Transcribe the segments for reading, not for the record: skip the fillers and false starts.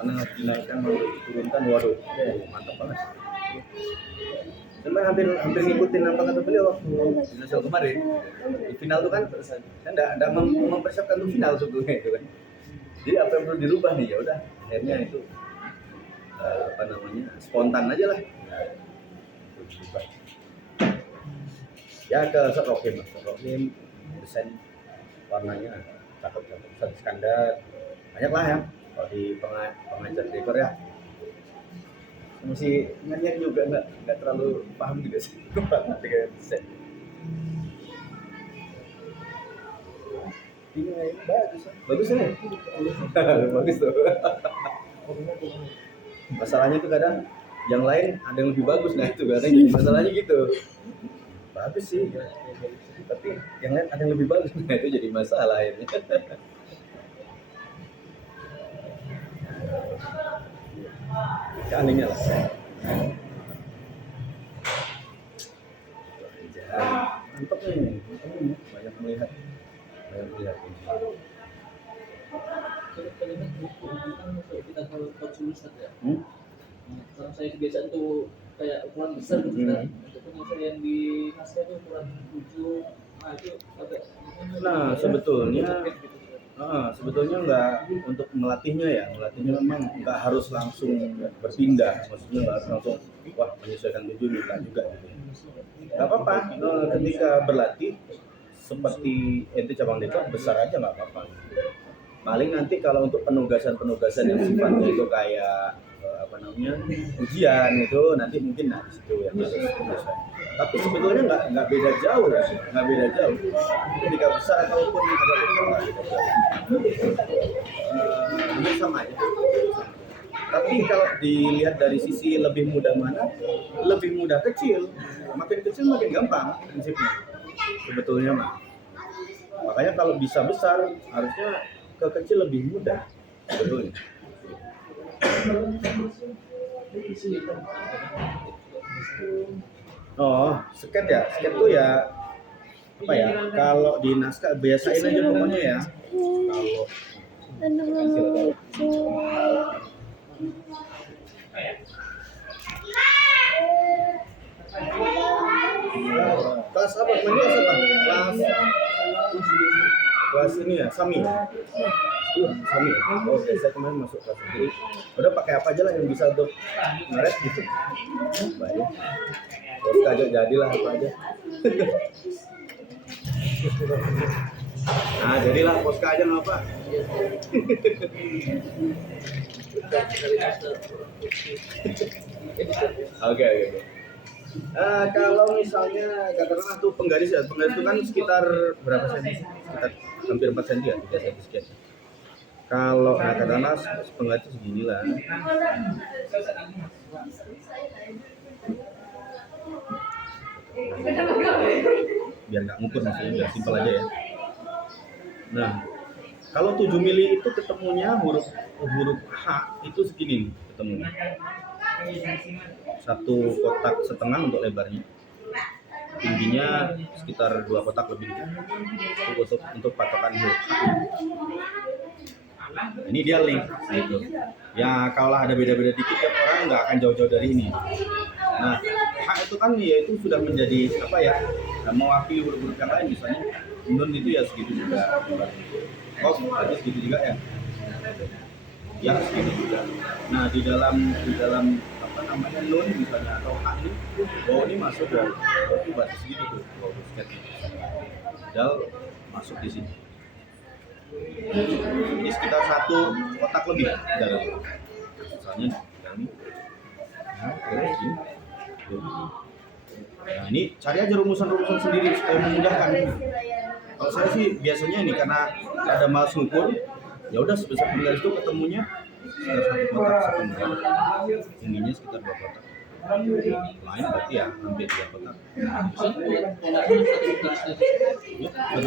mana dinaikkan mau diturunkan, waduh, mantap banget. Cuma hampir ngikutin apa kata beliau waktu di nasional kemarin. Di final tuh kan enggak mempersiapkan untuk final sebetulnya itu kan. Jadi apa yang perlu dirubah nih, ya udah akhirnya itu spontan aja lah. Ya ke Rokim desain warnanya cakep standar, banyak lah ya kalau di pengajar dekor ya. Masih nyanyi juga nggak terlalu paham juga sih dengan desain. Ini bagus ya bagus tuh. Masalahnya tuh kadang yang lain ada yang lebih bagus, nah itu kadang jadi masalahnya gitu. Bagus sih tapi yang lain ada yang lebih bagus, nah itu jadi masalah ini. Ya anehnya lah. Mantap nih, banyak melihat kita kalau konsumen ya. Kalau saya kebiasaan tuh kayak ukuran besar gitu kan. Untuk saya yang di naskah itu ukuran 7, nah itu agak. Nah sebetulnya nggak untuk melatihnya memang nggak harus langsung berpindah, maksudnya nggak harus langsung menyesuaikan 7 juga gitu. Nggak apa-apa, ketika berlatih seperti ente cabang dekor besar aja nggak apa-apa. Paling nanti kalau untuk penugasan yang sifatnya itu kayak ujian itu nanti mungkin di situ yang harus penugasan. Tapi sebetulnya nggak beda jauh. Ketika besar ataupun agak kecil ini sama aja. Tapi kalau dilihat dari sisi lebih mudah mana, lebih mudah kecil. Makin kecil makin gampang prinsipnya. Sebetulnya mah. Makanya kalau bisa besar harusnya ke kecil lebih mudah. Sebetulnya. Oh, sket tuh ya apa ya? Kalau di naskah biasain aja pokoknya ya. Kelas apa? Kelas ini ya, Sami. Sami. Oke, saya kemarin masuk kelas. Jadi udah pakai apa aja lah yang bisa untuk ngaret gitu. Baik. Terus aja jadilah apa aja. Nah, jadilah Posca aja nggak apa. Oke. Kalau misalnya katakanlah tuh penggaris itu kan sekitar berapa senti? Sekitar hampir 4 cm ya, 3 cm sekian. Kalau katakanlah penggaris segini lah. Biar nggak ngukur, maksudnya biar simpel aja ya. Nah, kalau 7 mili itu ketemunya huruf H itu segini nih ketemunya. 1 kotak setengah untuk lebarnya, tingginya sekitar 2 kotak lebih dikit untuk patokan huruf H. Ini dia link gitu. Ya kalau ada beda-beda dikit ya orang nggak akan jauh-jauh dari ini. Nah, H itu kan ya itu sudah menjadi apa ya? Mewakili huruf-huruf yang lain, misalnya nun itu ya segitu juga. Oh, berarti segitu juga ya. Ya segitu juga. Nah, di dalam nun misalnya atau H ini, ini masuk ya. Berarti batas segitu tuh huruf sketnya. Padahal masuk di sini. Ini sekitar 1 kotak lebih dalam. Misalnya ini. Nah, ini cari aja rumusan-rumusan sendiri supaya memudahkan. Kalau saya sih biasanya ini karena ada malas ngukur, ya udah sebesar penggaris itu ketemunya sekitar 1 kotak setengah, tingginya sekitar 2 kotak. Lain berarti ya hampir 2 kotak. Ya, satu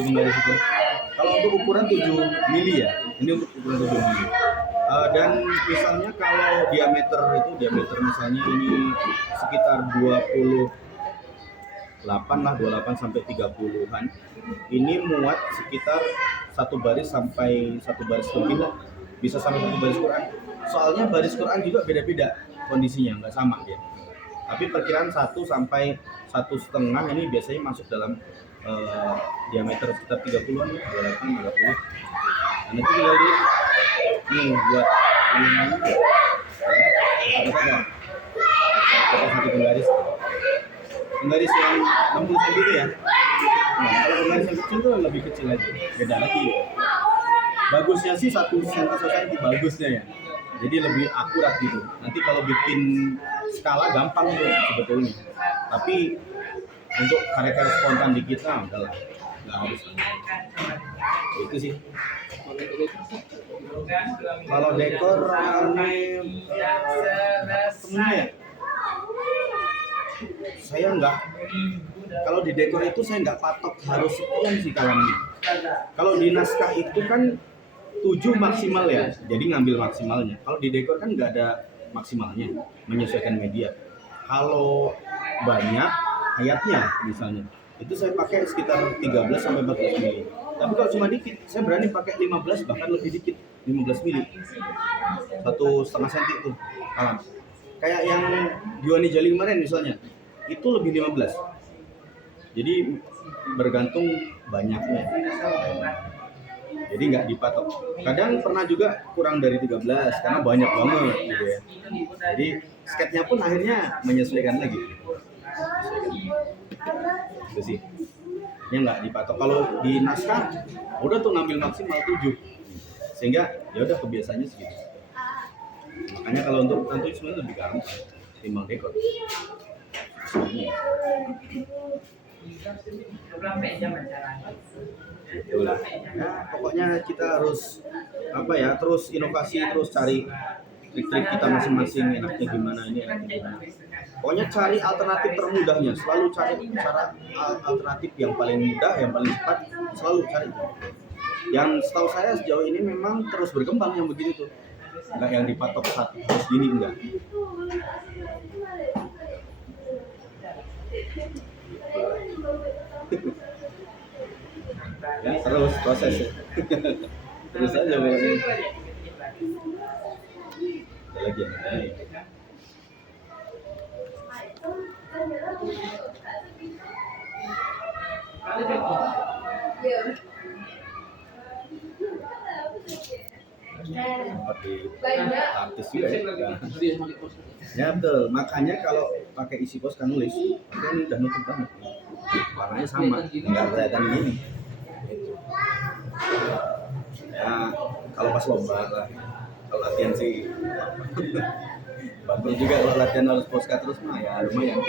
penggaris itu. Kalau untuk ukuran 7 mili ya, ini untuk ukuran 7 mili. Dan misalnya kalau diameter misalnya ini sekitar 28 sampai 30-an. Ini muat sekitar 1 baris sampai 1 baris lebih lah. Bisa sampai 1 baris Quran. Soalnya baris Quran juga beda-beda kondisinya, nggak sama dia. Tapi perkiraan 1 sampai 1,5 ini biasanya masuk dalam diameter sekitar 30-an ya, 28, 30. Dan itu tinggal di ini buat satu penggaris yang 60 cm itu ya. Nah, kalau penggaris yang kecil tuh lebih kecil lagi, beda lagi. Bagusnya sih 1 cm society bagusnya ya. Jadi lebih akurat gitu. Nanti kalau bikin skala gampang tuh sebetulnya. Tapi untuk karya-karya spontan di kita udahlah, nggak harus. Itu sih. Kalau dekor ini temennya ya. Saya nggak. Kalau di dekor itu saya nggak patok harus sekian sih kalamnya. Kalau di naskah itu kan 7 maksimal ya, jadi ngambil maksimalnya. Kalau di dekor kan nggak ada maksimalnya, menyesuaikan media. Kalau banyak ayatnya misalnya, itu saya pakai sekitar 13 sampai 14 mili. Tapi kalau cuma dikit, saya berani pakai 15 bahkan lebih dikit, 15 mili. 1,5 cm itu kalam. Kayak yang Diwani Jali kemarin misalnya, itu lebih 15. Jadi bergantung banyaknya. Jadi nggak dipatok. Kadang pernah juga kurang dari 13 karena banyak banget gitu ya. Jadi sketnya pun akhirnya menyesuaikan lagi. Itu sih. Ini nggak dipatok. Kalau di naskah udah tuh ngambil maksimal 7. Sehingga ya udah kebiasaannya segitu. Makanya kalau untuk tentu sebenarnya lebih gampang timbang dekor. Itulah. Ya, pokoknya kita harus terus inovasi, terus cari trik-trik kita masing-masing, enaknya gimana, ini enaknya gimana. Pokoknya cari alternatif termudahnya, selalu cari cara alternatif yang paling mudah, yang paling cepat, selalu cari. Yang setahu saya sejauh ini memang terus berkembang yang begitu tuh. Enggak yang dipatok satu terus gini, enggak. Ya, terus proses ya. Terus aja pokoknya. Ada lagi ya. Artis juga ya. Ya betul, makanya kalau pakai isi pos kan nulis, kan udah nutup banget. Warnanya sama, nggak kelihatan gini. Ya, kalau pas lomba lah, kalau latihan sih bagus juga kalau latihan harus poskat terus mah ya lumayan.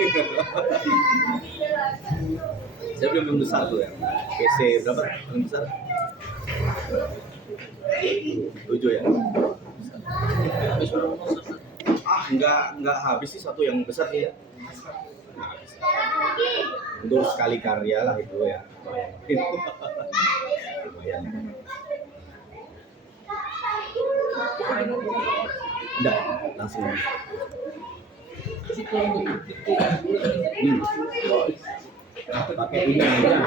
Saya belum besar tuh ya, PC berapa? Belum besar? 7 ya? Enggak habis sih satu yang besar sih ya. Nggak habis. Untuk sekali karya lah itu ya. Lumayan. Enggak, langsung. Pakai ini aja.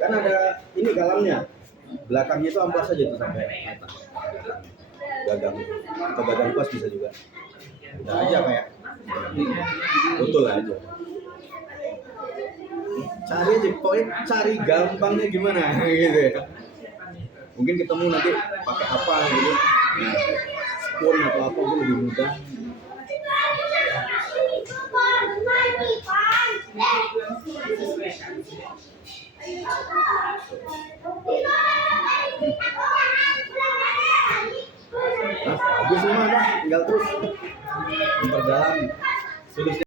Kan ada ini galamnya. Belakangnya itu amplas aja tuh sampai mata. Gagang atau gagang kuas bisa juga. Udah aja kayak betul aja. Cari aja, pokoknya cari gampangnya gimana gitu ya. Mungkin ketemu nanti pakai apa gitu. Nah, spoon atau apa itu lebih mudah. Nah, bagus nih mah, tinggal terus memperdalam.